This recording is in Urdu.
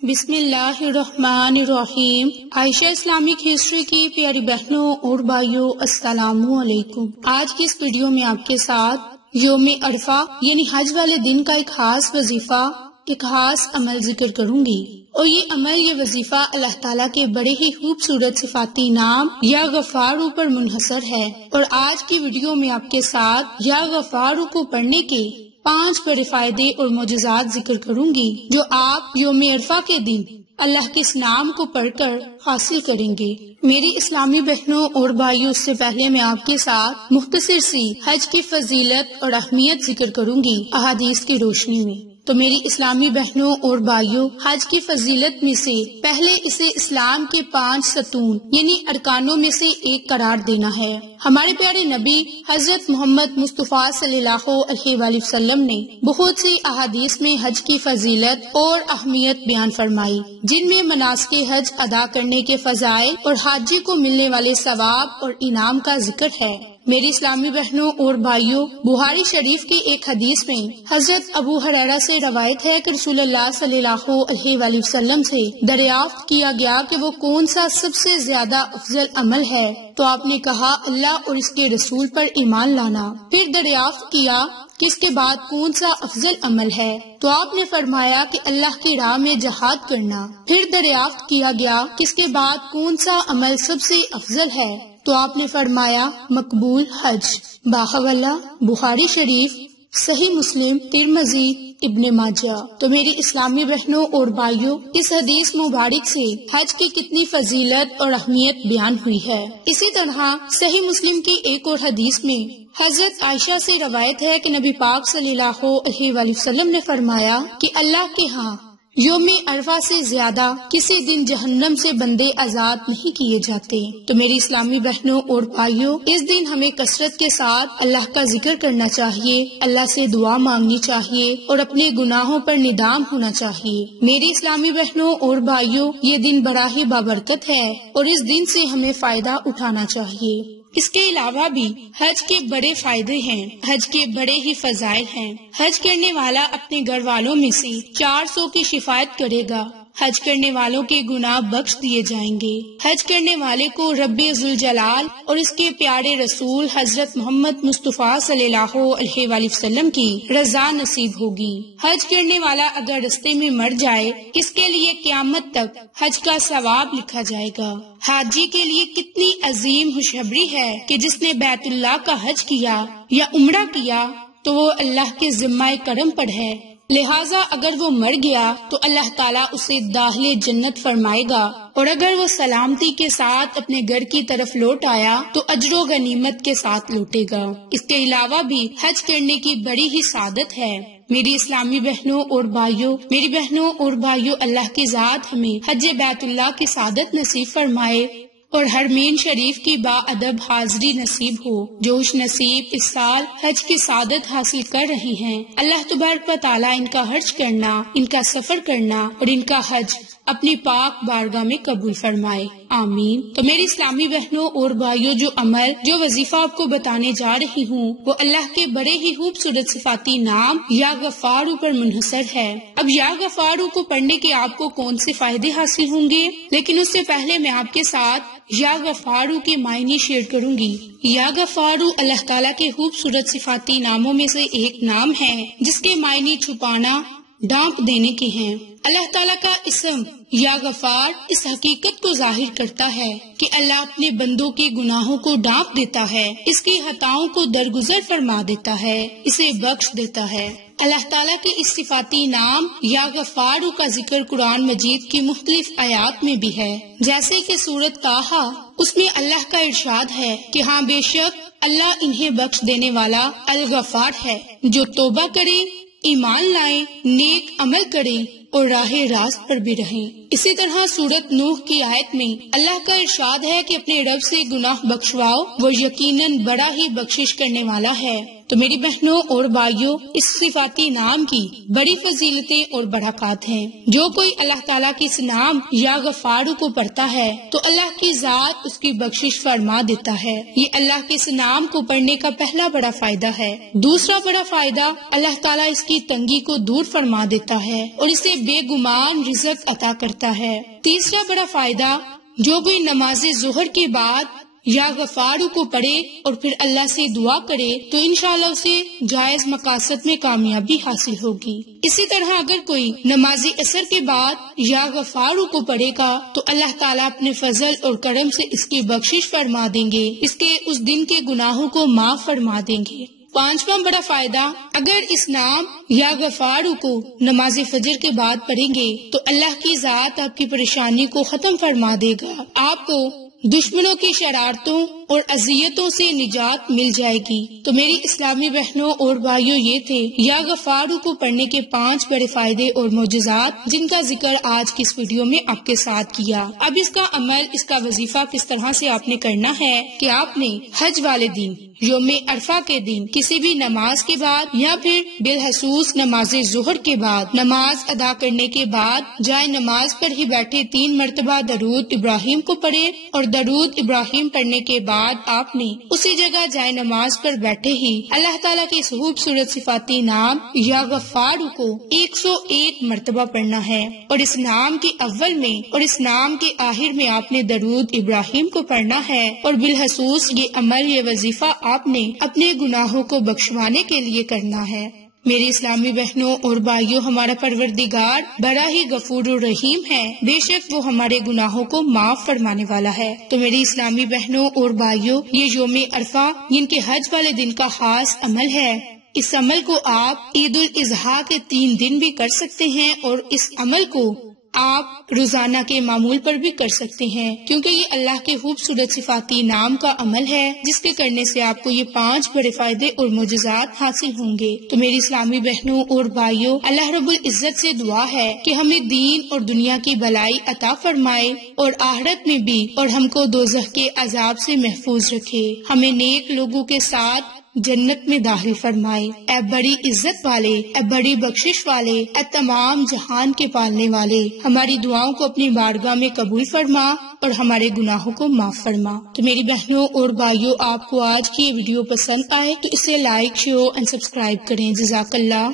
بسم اللہ الرحمن الرحیم۔ عائشہ اسلامک ہسٹری کی پیاری بہنوں اور بھائیوں، السلام علیکم۔ آج کی اس ویڈیو میں آپ کے ساتھ یوم عرفہ یعنی حج والے دن کا ایک خاص وظیفہ، ایک خاص عمل ذکر کروں گی، اور یہ عمل، یہ وظیفہ اللہ تعالیٰ کے بڑے ہی خوبصورت صفاتی نام یا غفارو پر منحصر ہے۔ اور آج کی ویڈیو میں آپ کے ساتھ یا غفارو کو پڑھنے کے 5 بڑے فائدے اور معجزات ذکر کروں گی جو آپ یوم عرفہ کے دن اللہ کے اس نام کو پڑھ کر حاصل کریں گے۔ میری اسلامی بہنوں اور بھائیوں، اس سے پہلے میں آپ کے ساتھ مختصر سی حج کی فضیلت اور اہمیت ذکر کروں گی احادیث کی روشنی میں۔ تو میری اسلامی بہنوں اور بھائیوں، حج کی فضیلت میں سے پہلے اسے اسلام کے 5 ستون یعنی ارکانوں میں سے ایک قرار دینا ہے۔ ہمارے پیارے نبی حضرت محمد مصطفیٰ صلی اللہ علیہ وآلہ وسلم نے بہت سی احادیث میں حج کی فضیلت اور اہمیت بیان فرمائی، جن میں مناسک حج ادا کرنے کے فضائل اور حاجی کو ملنے والے ثواب اور انعام کا ذکر ہے۔ میری اسلامی بہنوں اور بھائیوں، بخاری شریف کی ایک حدیث میں حضرت ابو ہریرہ سے روایت ہے کہ رسول اللہ صلی اللہ علیہ وآلہ وسلم سے دریافت کیا گیا کہ وہ کون سا سب سے زیادہ افضل عمل ہے، تو آپ نے کہا اللہ اور اس کے رسول پر ایمان لانا۔ پھر دریافت کیا کہ اس کے بعد کون سا افضل عمل ہے، تو آپ نے فرمایا کہ اللہ کی راہ میں جہاد کرنا۔ پھر دریافت کیا گیا کہ اس کے بعد کون سا عمل سب سے افضل ہے، تو آپ نے فرمایا مقبول حج۔ باحوالہ بخاری شریف، صحیح مسلم، ترمذی، ابن ماجہ۔ تو میری اسلامی بہنوں اور بھائیوں، اس حدیث مبارک سے حج کی کتنی فضیلت اور اہمیت بیان ہوئی ہے۔ اسی طرح صحیح مسلم کی ایک اور حدیث میں حضرت عائشہ سے روایت ہے کہ نبی پاک صلی اللہ علیہ وآلہ وسلم نے فرمایا کہ اللہ کے ہاں یوم عرفہ سے زیادہ کسی دن جہنم سے بندے آزاد نہیں کیے جاتے۔ تو میری اسلامی بہنوں اور بھائیوں، اس دن ہمیں کثرت کے ساتھ اللہ کا ذکر کرنا چاہیے، اللہ سے دعا مانگنی چاہیے اور اپنے گناہوں پر ندام ہونا چاہیے۔ میری اسلامی بہنوں اور بھائیوں، یہ دن بڑا ہی بابرکت ہے اور اس دن سے ہمیں فائدہ اٹھانا چاہیے۔ اس کے علاوہ بھی حج کے بڑے فائدے ہیں، حج کے بڑے ہی فضائل ہیں۔ حج کرنے والا اپنے گھر والوں میں سے 400 کی شفاعت کرے گا، حج کرنے والوں کے گناہ بخش دیے جائیں گے۔ حج کرنے والے کو رب ذوالجلال اور اس کے پیارے رسول حضرت محمد مصطفیٰ صلی اللہ علیہ وآلہ وسلم کی رضا نصیب ہوگی۔ حج کرنے والا اگر رستے میں مر جائے، اس کے لیے قیامت تک حج کا ثواب لکھا جائے گا۔ حاجی کے لیے کتنی عظیم خوشخبری ہے کہ جس نے بیت اللہ کا حج کیا یا عمرہ کیا تو وہ اللہ کے ذمہ کرم پر ہے، لہٰذا اگر وہ مر گیا تو اللہ تعالیٰ اسے داخل جنت فرمائے گا، اور اگر وہ سلامتی کے ساتھ اپنے گھر کی طرف لوٹ آیا تو اجر و غنیمت کے ساتھ لوٹے گا۔ اس کے علاوہ بھی حج کرنے کی بڑی ہی سعادت ہے۔ میری اسلامی بہنوں اور بھائیوں، میری بہنوں اور بھائیوں، اللہ کی ذات ہمیں حج بیت اللہ کی سعادت نصیب فرمائے اور حرمین شریف کی با ادب حاضری نصیب ہو۔ جو خوش نصیب اس سال حج کی سعادت حاصل کر رہی ہیں، اللہ تبارک و تعالیٰ ان کا حج کرنا، ان کا سفر کرنا اور ان کا حج اپنی پاک بارگاہ میں قبول فرمائے، آمین۔ تو میری اسلامی بہنوں اور بھائیوں، جو عمل، جو وظیفہ آپ کو بتانے جا رہی ہوں، وہ اللہ کے بڑے ہی خوبصورت صفاتی نام یا غفارو پر منحصر ہے۔ اب یا غفارو کو پڑھنے کے آپ کو کون سے فائدے حاصل ہوں گے، لیکن اس سے پہلے میں آپ کے ساتھ یا غفارو کے معنی شیئر کروں گی۔ یا غفارو اللہ تعالیٰ کے خوبصورت صفاتی ناموں میں سے ایک نام ہے جس کے معنی چھپانا، ڈھانپ دینے کے ہیں۔ اللہ تعالیٰ کا اسم یا غفار اس حقیقت کو ظاہر کرتا ہے کہ اللہ اپنے بندوں کے گناہوں کو ڈھانپ دیتا ہے، اس کی خطاؤں کو درگزر فرما دیتا ہے، اسے بخش دیتا ہے۔ اللہ تعالیٰ کے اس صفاتی نام یا غفارو کا ذکر قرآن مجید کی مختلف آیات میں بھی ہے، جیسے کہ سورۃ طٰہٰ، اس میں اللہ کا ارشاد ہے کہ ہاں بے شک اللہ انہیں بخش دینے والا الغفار ہے، جو توبہ کریں، ایمان لائیں، نیک عمل کریں اور راہ راست پر بھی رہیں۔ اسی طرح سورۃ نوح کی آیت میں اللہ کا ارشاد ہے کہ اپنے رب سے گناہ بخشواؤ، وہ یقیناً بڑا ہی بخشش کرنے والا ہے۔ تو میری بہنوں اور بھائیوں، اس صفاتی نام کی بڑی فضیلتیں اور برکات ہیں۔ جو کوئی اللہ تعالیٰ کے اس نام یا غفار کو پڑھتا ہے تو اللہ کی ذات اس کی بخشش فرما دیتا ہے۔ یہ اللہ کے اس نام کو پڑھنے کا پہلا بڑا فائدہ ہے۔ دوسرا بڑا فائدہ، اللہ تعالیٰ اس کی تنگی کو دور فرما دیتا ہے اور اسے بے گمان رزق عطا کرتا ہے۔ تیسرا بڑا فائدہ، جو کوئی نماز ظہر کے بعد یا غفار کو پڑھے اور پھر اللہ سے دعا کرے تو انشاءاللہ اسے جائز مقاصد میں کامیابی حاصل ہوگی۔ اسی طرح اگر کوئی نماز عصر کے بعد یا غفار کو پڑھے گا تو اللہ تعالیٰ اپنے فضل اور کرم سے اس کی بخشش فرما دیں گے، اس کے اس دن کے گناہوں کو معاف فرما دیں گے۔ پانچواں بڑا فائدہ، اگر اس نام یا غفار کو نماز فجر کے بعد پڑھیں گے تو اللہ کی ذات آپ کی پریشانی کو ختم فرما دے گا، آپ کو دشمنوں کی شرارتوں اور اذیتوں سے نجات مل جائے گی۔ تو میری اسلامی بہنوں اور بھائیوں، یہ تھے یا غفار کو پڑھنے کے 5 بڑے فائدے اور معجزات جن کا ذکر آج کی اس ویڈیو میں آپ کے ساتھ کیا۔ اب اس کا عمل، اس کا وظیفہ کس طرح سے آپ نے کرنا ہے کہ آپ نے حج والے دن، یوم عرفہ کے دن، کسی بھی نماز کے بعد یا پھر بالخصوص نماز ظہر کے بعد نماز ادا کرنے کے بعد جائے نماز پر ہی بیٹھے 3 مرتبہ درود ابراہیم کو پڑھے، اور درود ابراہیم پڑھنے کے بعد آپ نے اسی جگہ جائے نماز پر بیٹھے ہی اللہ تعالیٰ کے اس خوبصورت صفاتی نام یا غفار کو 101 مرتبہ پڑھنا ہے، اور اس نام کے اول میں اور اس نام کے آخر میں آپ نے درود ابراہیم کو پڑھنا ہے، اور بالخصوص یہ عمل، یہ وظیفہ آپ نے اپنے گناہوں کو بخشوانے کے لیے کرنا ہے۔ میری اسلامی بہنوں اور بھائیوں، ہمارا پروردگار بڑا ہی غفور الرحیم ہے، بے شک وہ ہمارے گناہوں کو معاف فرمانے والا ہے۔ تو میری اسلامی بہنوں اور بھائیوں، یہ یوم عرفہ جن کے حج والے دن کا خاص عمل ہے، اس عمل کو آپ عید الاضحیٰ کے 3 دن بھی کر سکتے ہیں، اور اس عمل کو آپ روزانہ کے معمول پر بھی کر سکتے ہیں، کیونکہ یہ اللہ کے خوبصورت صفاتی نام کا عمل ہے جس کے کرنے سے آپ کو یہ 5 بڑے فائدے اور معجزات حاصل ہوں گے۔ تو میری اسلامی بہنوں اور بھائیوں، اللہ رب العزت سے دعا ہے کہ ہمیں دین اور دنیا کی بھلائی عطا فرمائے اور آخرت میں بھی، اور ہم کو دوزخ کے عذاب سے محفوظ رکھے، ہمیں نیک لوگوں کے ساتھ جنت میں داخل فرمائے۔ اے بڑی عزت والے، اے بڑی بخشش والے، اے تمام جہان کے پالنے والے، ہماری دعاؤں کو اپنی بارگاہ میں قبول فرما اور ہمارے گناہوں کو معاف فرما۔ تو میری بہنوں اور بھائیوں، آپ کو آج کی یہ ویڈیو پسند آئے تو اسے لائک، شیئر اور سبسکرائب کریں۔ جزاک اللہ۔